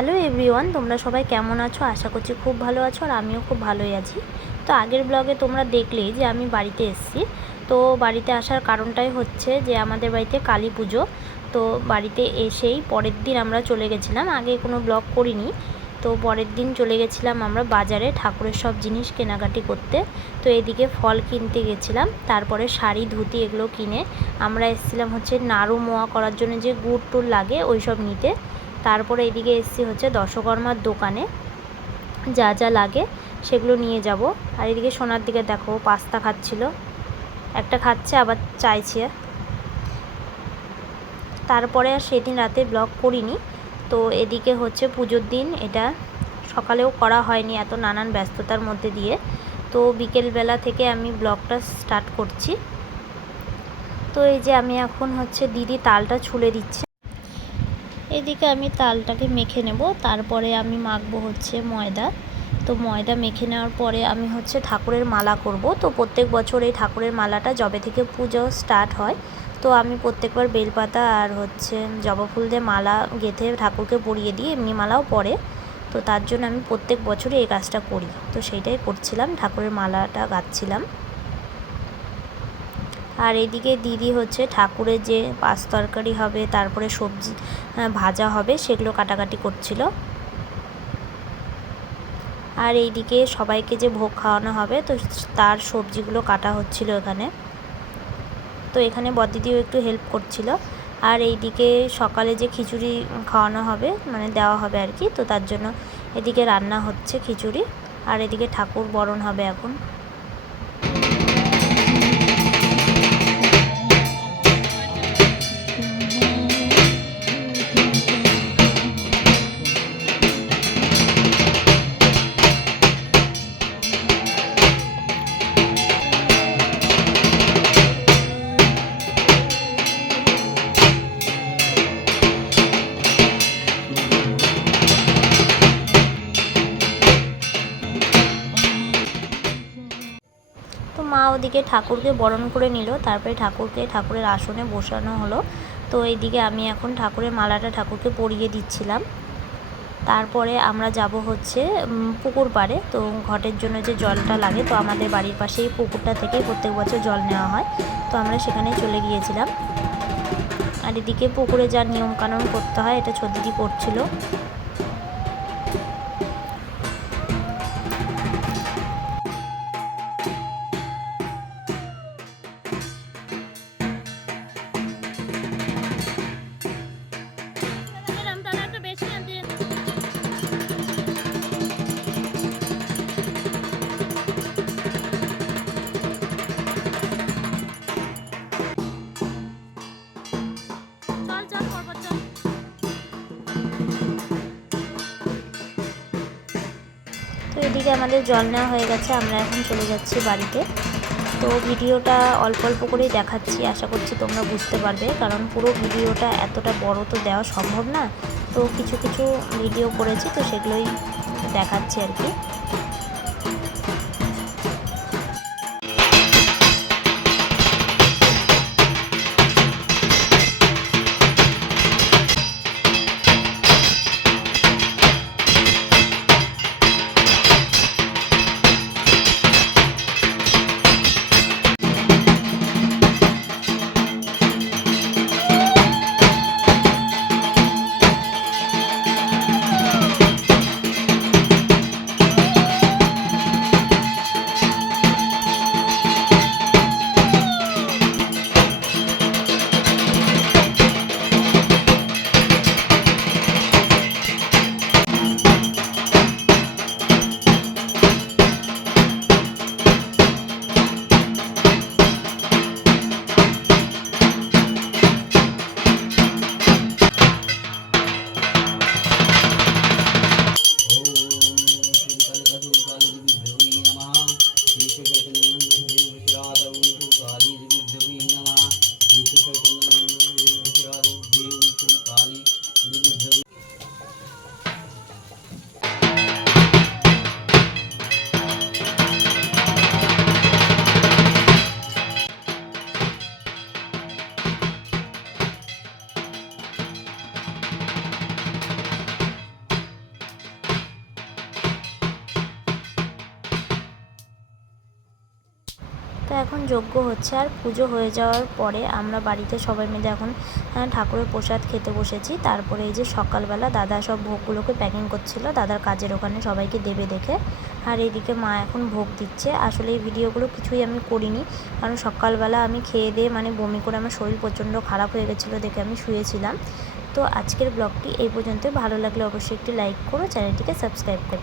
Hello everyone, তোমরা সবাই কেমন আছো? আশা করছি খুব ভালো আছো আর আমিও খুব ভালোই আছি। তো আগের ব্লগে তোমরা দেখলেই যে আমি বাড়িতে এসেছি। তো বাড়িতে আসার কারণটাই হচ্ছে যে আমাদের বাড়িতে কালী পুজো। তো বাড়িতে এসেই পরের দিন আমরা চলে গেছিলাম। আগে কোনো ব্লগ করিনি। তো পরের দিন চলে গেছিলাম আমরা বাজারে ঠাকুরের সব জিনিস কেনাকাটি করতে। তো এদিকে ফল কিনতে গেছিলাম, তারপরে শাড়ি, ধুতি এগুলো কিনে আমরা এসেছিলাম হচ্ছে নাড়ু মোয়া করার জন্য যে গুড় টুর লাগে ওই সব নিতে। তারপরে এদিকে এসেছি হচ্ছে দশকর্মার দোকানে। যা যা লাগে সেগুলো নিয়ে যাব। আর এদিকে সোনার দিকে দেখো, পাস্তা খাচ্ছিল। একটা খাচ্ছে, আবার চাইছে। তারপরে আর সেদিন রাতে ব্লগ করিনি। তো এদিকে হচ্ছে পুজোর দিন, এটা সকালেও করা হয়নি এত নানান ব্যস্ততার মধ্যে দিয়ে। তো বিকেলবেলা থেকে আমি ব্লগটা স্টার্ট করছি। তো এই যে আমি এখন হচ্ছে দিদি তালটা ছুলে দিচ্ছে। এদিকে আমি তালটাকে মেখে নেব, তারপরে আমি মাখবো হচ্ছে ময়দা। তো ময়দা মেখে নেওয়ার পরে আমি হচ্ছে ঠাকুরের মালা করব। তো প্রত্যেক বছর এই ঠাকুরের মালাটা যবে থেকে পুজো স্টার্ট হয়, তো আমি প্রত্যেকবার বেলপাতা আর হচ্ছে জবা ফুল দিয়ে মালা গেঁথে ঠাকুরকে পরিয়ে দিই এমনি মালাও পরে। তো তার জন্য আমি প্রত্যেক বছরই এই কাজটা করি। তো সেইটাই করছিলাম, ঠাকুরের মালাটা গাচ্ছিলাম আর এদিকে দিদি হচ্ছে ঠাকুরের যে পাঁচ তরকারি হবে, তারপরে সবজি ভাজা হবে, সেগুলো কাটাকাটি করছিল। আর এইদিকে সবাইকে যে ভোগ খাওয়ানো হবে, তো তার সবজিগুলো কাটা হচ্ছিল এখানে। তো এখানে বদিদিও একটু হেল্প করছিল। আর এইদিকে সকালে যে খিচুড়ি খাওয়ানো হবে মানে দেওয়া হবে আর কি, তো তার জন্য এদিকে রান্না হচ্ছে খিচুড়ি। আর এদিকে ঠাকুর বরণ হবে এখন। ওদিকে ঠাকুরকে বরণ করে নিল, তারপরে ঠাকুরকে ঠাকুরের আসনে বসানো হলো। তো এইদিকে আমি এখন ঠাকুরের মালাটা ঠাকুরকে পরিয়ে দিচ্ছিলাম। তারপরে আমরা যাব হচ্ছে পুকুর পাড়ে। তো ঘটের জন্য যে জলটা লাগে, তো আমাদের বাড়ির পাশেই পুকুরটা থেকে প্রত্যেক বছর জল নেওয়া হয়। তো আমরা সেখানে চলে গিয়েছিলাম। আর এদিকে পুকুরে যা নিয়মকানুন করতে হয়, এটা ছদিদি করছিল তো এদিকে আমাদের জল নেওয়া হয়ে গেছে, আমরা এখন চলে যাচ্ছি বাড়িতে। তো ভিডিওটা অল্প অল্প করেই দেখাচ্ছি, আশা করছি তোমরা বুঝতে পারবে। কারণ পুরো ভিডিওটা এতটা বড় তো দেওয়া সম্ভব না। তো কিছু কিছু ভিডিও করেছি, তো সেগুলোই দেখাচ্ছি আর কি। তো এখন যজ্ঞ হচ্ছে। আর পুজো হয়ে যাওয়ার পরে আমরা বাড়িতে সবাই মিলে এখন আহ, ঠাকুরের প্রসাদ খেতে বসেছি। তারপরে এই যে সকালবেলা দাদা সব ভোগগুলোকে প্যাকিং করছিল দাদার কাজের ওখানে সবাইকে দেবে দেখে। আর এদিকে মা এখন ভোগ দিচ্ছে। আসলে এই ভিডিওগুলো কিছুই আমি করিনি কারণ সকালবেলা আমি খেয়ে দিয়ে মানে বমি করে আমার শরীর প্রচণ্ড খারাপ হয়ে গেছিল দেখে আমি শুয়েছিলাম। তো আজকের ব্লগটি এই পর্যন্ত ভালো লাগলে অবশ্যই একটি লাইক করো চ্যানেলটিকে সাবস্ক্রাইব করো।